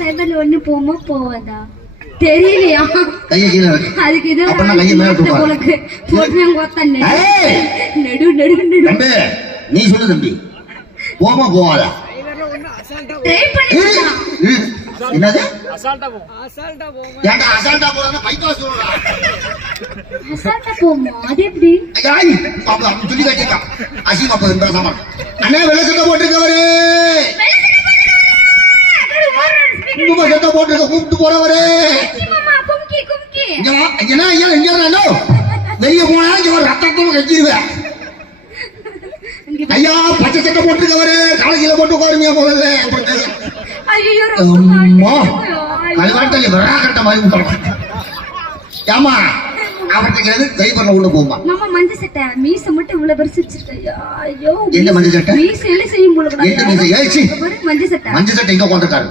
சைபர்ல ஒண்ணு போமா போவதா தெரியலையா? அதுக்கு இது உனக்கு நடு நடு நடு நீ சொல்லு தம்பி. போமா போவாதா? ட்ரை பண்ணி என்னது அசால்ட்டா போவோம். ஏன்டா அசால்ட்டா போறேன்னா பைபாஸ் சொல்றா. அசால்ட்டா போமா அது எப்படி? ஐய் பாப்பா துணி கட்டிட்டா. அசிமா போய் பேசாம. அண்ணே வெள்ள சட்டை போட்டுக்கவரே. குங்கும சட்டை போட்டுக்க கூப்பிட்டு போறவரே. மாமா கும்கி கும்கி. இங்க என்ன வெளிய போனா இங்க ரத்தத்தோட கட்டிடுவேன். ஐயா பச்சை சட்டை போட்டுக்கவரே. காலையில போட்டு உட்காருமியா முதல்ல. ஐயோ அம்மா கல்வாட்டல விராகட்ட மாதிரி விட்டுறோம். ஏமா அவர்கிட்ட எது கைப்பண்ண உள்ள போமா. மாமா மஞ்சள் சட்டை மீச மட்டும் இவ்வளவு பெருசு வச்சிருக்கா. ஐயோ என்ன மஞ்சள் சட்டை? மீசையில செய்யும் போல என்ன மீசை? ஏச்சி மஞ்சள் சட்டை. மஞ்சள் சட்டை எங்க கொண்டுட்டாரு?